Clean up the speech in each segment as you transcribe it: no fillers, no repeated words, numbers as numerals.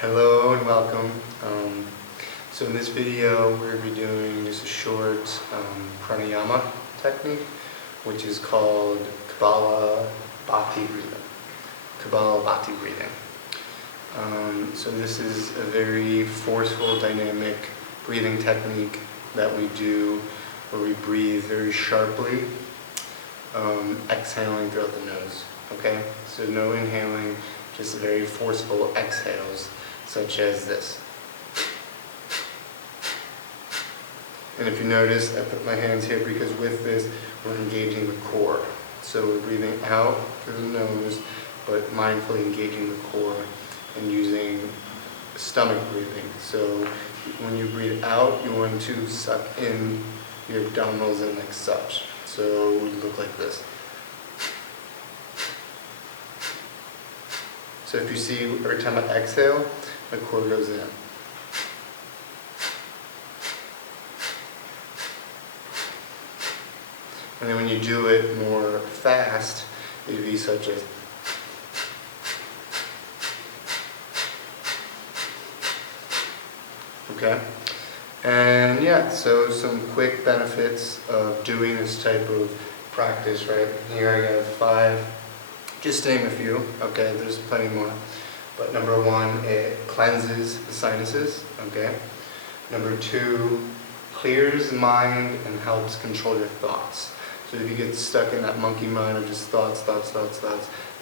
Hello and welcome. So in this video we're going to be doing just a short pranayama technique, which is called Kapalbhati breathing. Kapalbhati breathing. So this is a very forceful, dynamic breathing technique that we do where we breathe very sharply, exhaling throughout the nose. Okay? So no inhaling, just very forceful exhales, such as this. And if you notice, I put my hands here because with this, we're engaging the core. So we're breathing out through the nose, but mindfully engaging the core and using stomach breathing. So when you breathe out, you want to suck in your abdominals in like such. So it would look like this. So if you see, every time I exhale, my core goes in. And then when you do it more fast, it would be such as okay? And yeah, so some quick benefits of doing this type of practice, right? Here I have 5, just to name a few, okay? There's plenty more. But number 1, it cleanses the sinuses, okay? Number 2, clears the mind and helps control your thoughts. So if you get stuck in that monkey mind of just thoughts,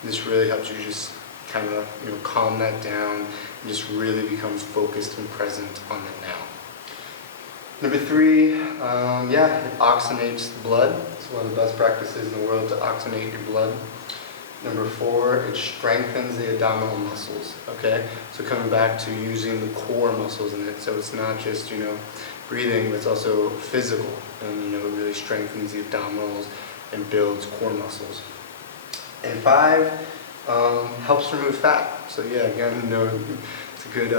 this really helps you just kind of calm that down and just really become focused and present on the now. Number 3, it oxygenates the blood. It's one of the best practices in the world to oxygenate your blood. Number 4, it strengthens the abdominal muscles, okay? So coming back to using the core muscles in it, so it's not just, breathing, but it's also physical, and, it really strengthens the abdominals and builds core muscles. And 5, helps remove fat. So yeah, again, it's a good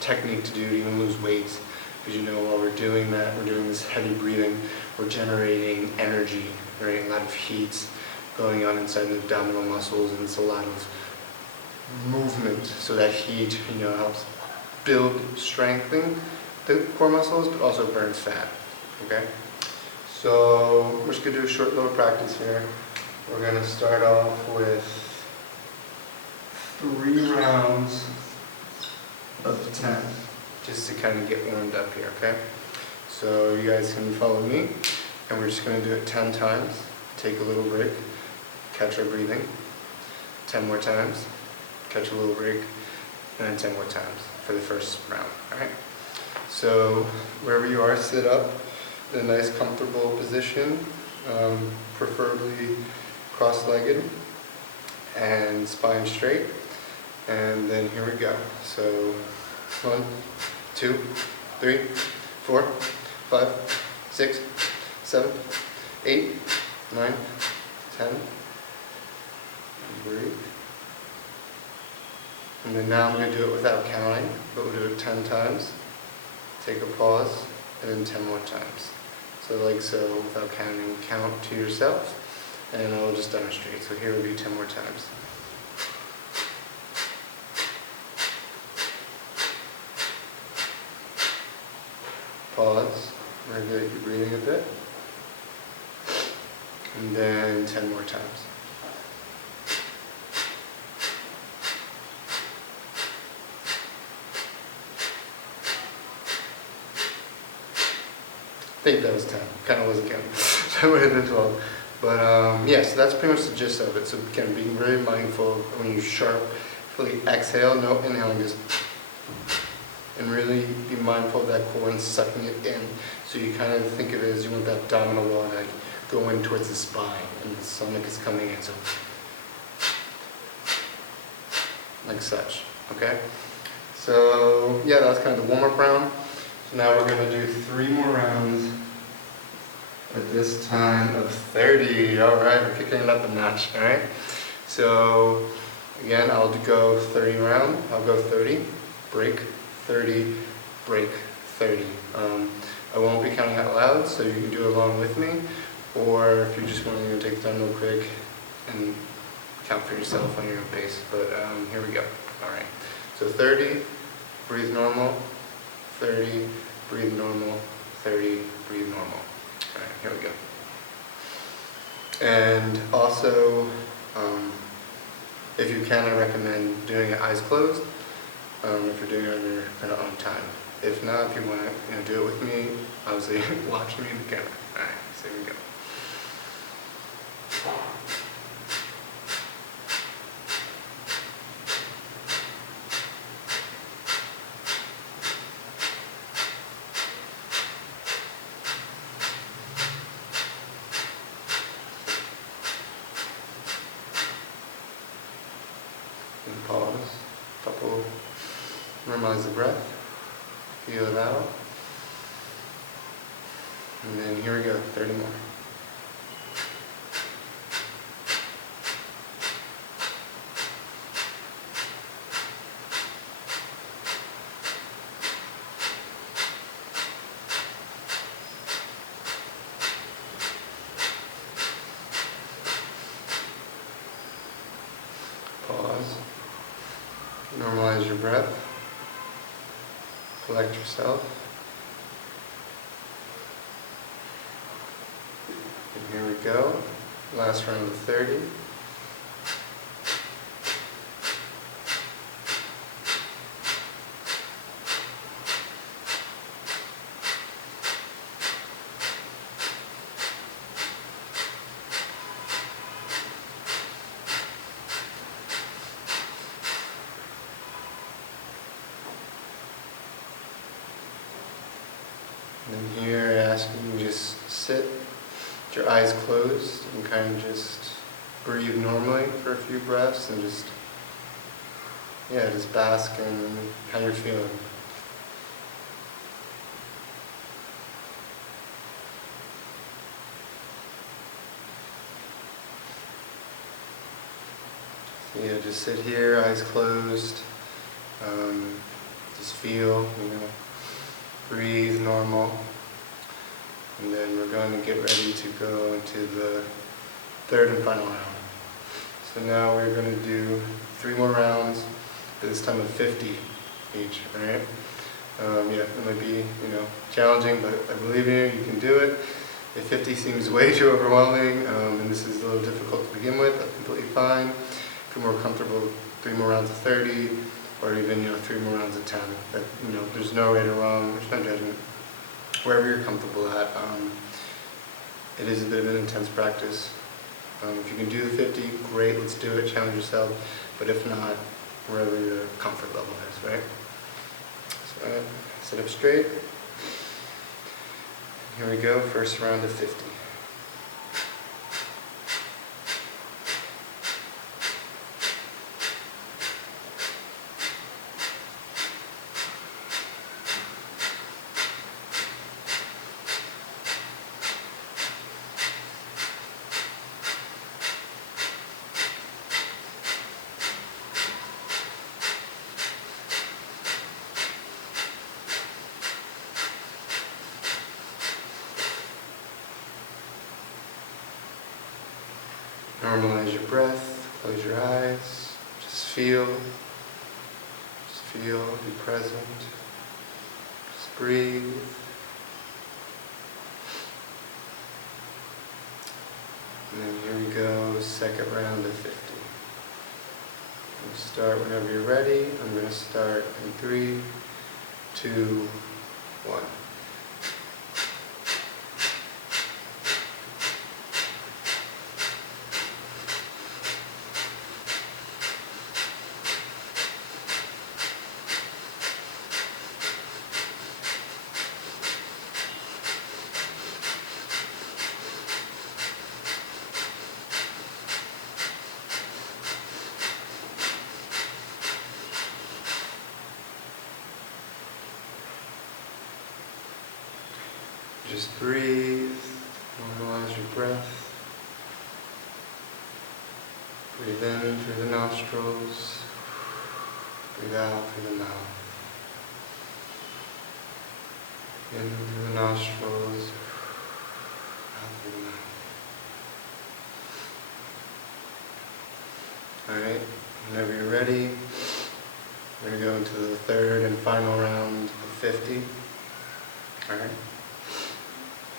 technique to do to even lose weight, because while we're doing that, we're doing this heavy breathing, we're generating energy, right? A lot of heat going on inside the abdominal muscles, and it's a lot of movement. So that heat, helps build, strengthen the core muscles, but also burn fat. Okay. So we're just gonna do a short little practice here. We're gonna start off with 3 rounds of 10, just to kind of get warmed up here. Okay. So you guys can follow me, and we're just gonna do it 10 times. Take a little break. Catch our breathing, 10 more times, catch a little break, and then 10 more times for the first round, alright? So wherever you are, sit up in a nice comfortable position, preferably cross-legged and spine straight, and then here we go. So 1, 2, 3, 4, 5, 6, 7, 8, 9, 10, breathe. And then now I'm going to do it without counting, but we'll do it 10 times. Take a pause, and then 10 more times. So like so, without counting, count to yourself, and I'll just demonstrate. So here will be 10 more times. Pause, regulate your breathing a bit, and then 10 more times. I think that was 10, kind of was again. That would have been 12. But so that's pretty much the gist of it. So again, being very mindful when you sharply exhale, no inhaling, just, and really be mindful of that core and sucking it in. So you kind of think of it as you want that abdominal wall to go in towards the spine, and the stomach is coming in, so like such, okay? So yeah, that's kind of the warm-up round. So now we're going to do 3 more rounds, at this time of 30. Alright, we're kicking it up a notch, alright? So again, I'll go 30 round, I'll go 30, break, 30, break, 30. I won't be counting out loud, so you can do it along with me, or if you just want to take the time real quick and count for yourself on your own pace. But here we go. Alright, so 30, breathe normal, 30, breathe normal, 30, breathe normal. All right, here we go. And also, if you can, I recommend doing it eyes closed, if you're doing it on your own time. If not, if you want to do it with me, obviously watch me in the camera. All right, so here we go. And pause, couple, normalize the breath, feel it out, and then here we go, 30 more. Pause. Normalize your breath. Collect yourself. And here we go. Last round of 30. And then here, I ask you to just sit with your eyes closed and kind of just breathe normally for a few breaths and just bask in how you're feeling. So just sit here, eyes closed, just feel, breathe normal, and then we're going to get ready to go into the third and final round. So now we're going to do 3 more rounds, this time of 50 each, alright? It might be, challenging, but I believe in you, you can do it. If 50 seems way too overwhelming, and this is a little difficult to begin with, that's completely fine. If you're more comfortable, 3 more rounds of 30, or even 3 more rounds of 10. But, there's no right or wrong, there's no judgment. Wherever you're comfortable at, it is a bit of an intense practice. If you can do the 50, great, let's do it, challenge yourself. But if not, wherever your comfort level is, right? So sit up straight. Here we go, first round of 50. Normalize your breath, close your eyes, just feel, be present, just breathe. And then here we go, second round of 50. We'll start whenever you're ready. I'm going to start in 3, 2, 1. Just breathe, normalize your breath. Breathe in through the nostrils, breathe out through the mouth. In through the nostrils, out through the mouth. Alright, whenever you're ready, We're going to go into the third and final round of 50. All right.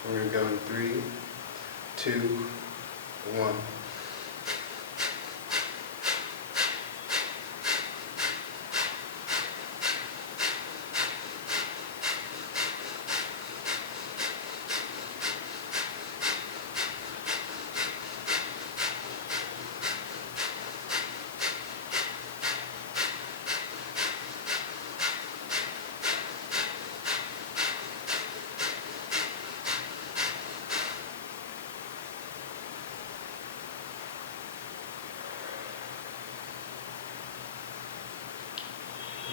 We're going to go in 3, 2, 1.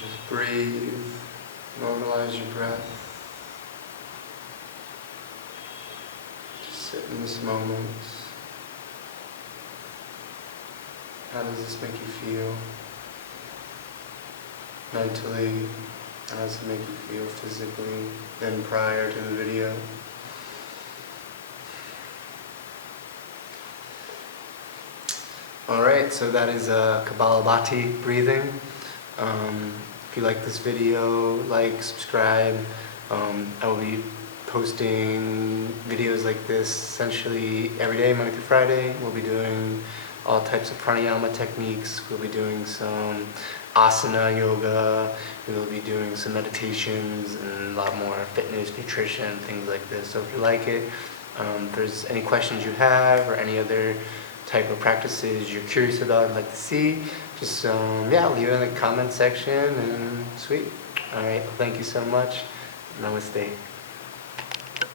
Just breathe, normalize your breath. Just sit in this moment. How does this make you feel? Mentally, how does it make you feel physically, then prior to the video? Alright, so that is Kapalbhati breathing. If you like this video, like, subscribe. I will be posting videos like this essentially every day, Monday through Friday. We'll be doing all types of pranayama techniques. We'll be doing some asana yoga. We will be doing some meditations and a lot more fitness, nutrition, things like this. So if you like it, if there's any questions you have or any other type of practices you're curious about and like to see, just leave it in the comment section, and sweet. Alright, well, thank you so much. Namaste.